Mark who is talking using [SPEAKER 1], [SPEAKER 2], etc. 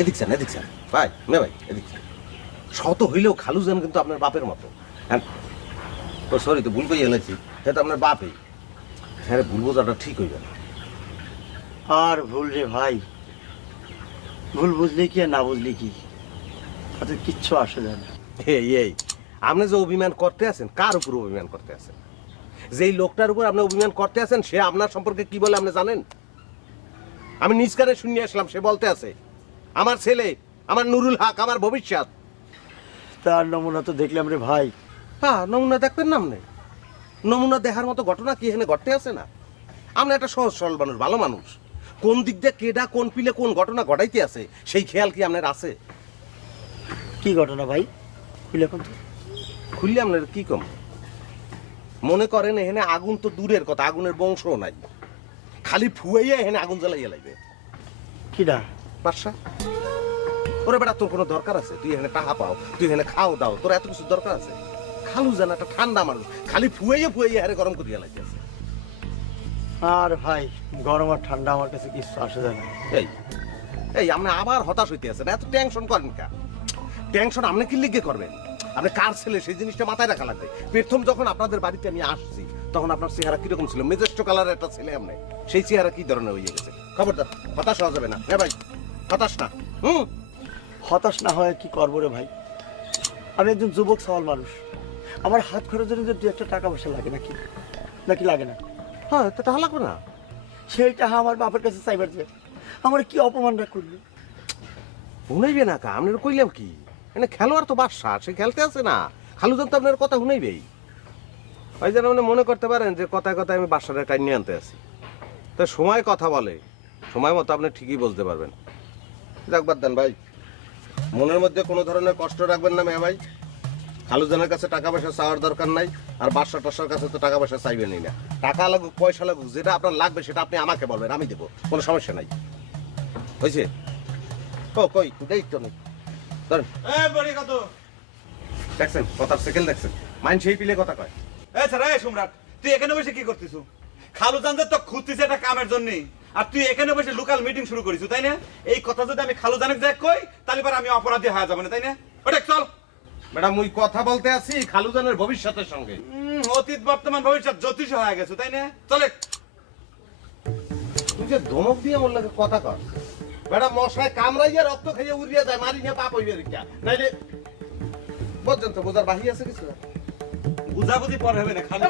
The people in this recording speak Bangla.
[SPEAKER 1] এদিক চান এদিক চান ভাই মে ভাই এদিক শত হইলেও খালু যান কিন্তু আপনার বাপের মতো। হ্যাঁ? ও সরি তো ভুল করে এলেছি সে তো আপনার বাপই। হ্যাঁ ভুল বোঝাটা ঠিক হইবে না।
[SPEAKER 2] আর ভুল রে ভাই। ভুল বুঝলি কি আর না বুঝলি কি? তাতে কিচ্ছু আসে যায় না।
[SPEAKER 1] এই এই আপনি যে অভিমান করতে আছেন কার উপর অভিমান করতে আছেন? যেই লোকটার উপর আপনি অভিমান করতে আছেন সে আপনার সম্পর্কে কি বলে আপনি জানেন? আমি নিজ কানে শুনিয়ে আসলাম সে বলতে আছে। আমার ছেলে আমার নুরুল হক আমার ভবিষ্যৎ।
[SPEAKER 2] তার নমুনা তো দেখলাম রে ভাই।
[SPEAKER 1] হ্যাঁ নমুনা দেখবেন না আপনি? নমুনা দেখার মতো ঘটনা কি এখানে ঘটতে আছে না? আমরা একটা সহজ সরল মানুষ ভালো মানুষ। কোন দিক দিয়ে কেডা কোন পিলে কোন ঘটনা ঘটাইতে আছে সেই খেয়াল কি আপনার আছে?
[SPEAKER 2] কি ঘটনা ভাই? খুলে এখন
[SPEAKER 1] খুললে আপনার কি কম? মনে করেন এখানে আগুন তো দূরের কথা আগুনের বংশও নাই। খালি ফুয়াইয়া এখানে আগুন জ্বালাইয়া লাগবে
[SPEAKER 2] কিডা?
[SPEAKER 1] পাশা ওরে বেটা তোর কোনো দরকার আছে? তুই এখানে টাকা পাও তুই এখানে খাও দাও তোর এত কিছু দরকার আছে? খালু জানা একটা ঠান্ডা মানুষ খালি হারে গরম করিয়া লাগতেছে।
[SPEAKER 2] আর ভাই গরম আর ঠান্ডা আমার কাছে কিচ্ছু আসে যায় না।
[SPEAKER 1] এই এই আপনি আবার হতাশ হইতে আছেন এত টেনশন করেন কা? টেনশন আপনি কি লিখে করবেন? আপনি কার ছেলে? সেই জিনিসটা মাথায় রাখা লাগবে। প্রথম যখন আপনাদের বাড়িতে আমি আসছি তখন আপনার চেহারা কীরকম ছিল? মেজেস্ট কালারের একটা ছেলে আপনি সেই চেহারা কি ধরনের হয়ে গেছে? খবরদার হতাশ হওয়া যাবে না। হ্যাঁ ভাই। হতাশ না। হুম।
[SPEAKER 2] হতাশ না হয় কি করব রে ভাই? আমি একজন যুবক সওয়াল মানুষ। আমার হাত খরচের জন্য দু একটা টাকা পয়সা লাগে নাকি? নাকি লাগে না?
[SPEAKER 1] হ্যাঁ তো টাকা লাগবে না।
[SPEAKER 2] সেই টাকা আমার বাপের কাছে চাইবার যে। আমার কি অপমানটা করলি
[SPEAKER 1] শুনাইবে না কা? আপনার কইলাম কি? মানে খেলোয়াড় তো বাদশা সে খেলতে আছে না। খালুদান তো আপনার কথা শুনাইবেই। ওই যেন মানে মনে করতে পারেন যে কথায় কথায় আমি বাসাটা টাইম নিয়ে আনতে আসি তা সময় কথা বলে। সময় মতো আপনি ঠিকই বলতে পারবেন। যাক বাদ দেন ভাই। মনের মধ্যে কোনো ধরনের কষ্ট রাখবেন না মেয়ে ভাই। খালুজানের কাছে টাকা পয়সা চাওয়ার দরকার নাই আর বাসা টাসার কাছে তো টাকা পয়সা চাইবেনই না। টাকা লাগুক পয়সা লাগুক যেটা আপনার লাগবে সেটা আপনি আমাকে বলবেন আমি দেবো কোনো সমস্যা নাই। হয়েছে? ও কই দেই তো নেই ধরেন। দেখছেন কথার সেকেন্ড দেখছেন। মাইন সেই পিলে কথা কয়।
[SPEAKER 3] এ এই সম্রাট তুই এখানে বসে কি করতিস খালু জানদের তো খুঁজতিস একটা কামের জন্য আর তুই এখানে বসে লোকাল মিটিং শুরু করিস তাই না? এই কথা যদি আমি খালু জানেক যাই কই তাহলে পরে আমি অপরাধী হয়ে যাব না তাই না? ওটা চল।
[SPEAKER 1] ম্যাডাম ওই কথা বলতে আছি খালুজানের ভবিষ্যতের সঙ্গে।
[SPEAKER 3] অতীত বর্তমান ভবিষ্যৎ জ্যোতিষ হয়ে গেছে তাই না? চলে।
[SPEAKER 1] তুই যে ধমক দিয়ে আমার লাগে কথা কর ম্যাডাম মশায় কামড়াইয়া রক্ত খাইয়ে উড়িয়ে যায় মারি নিয়ে পাপ হইবে রিকা নাইলে বুঝছেন তো বোঝার বাহি আছে কিছু?
[SPEAKER 3] বুঝাবুঝি পরে হবে না খালু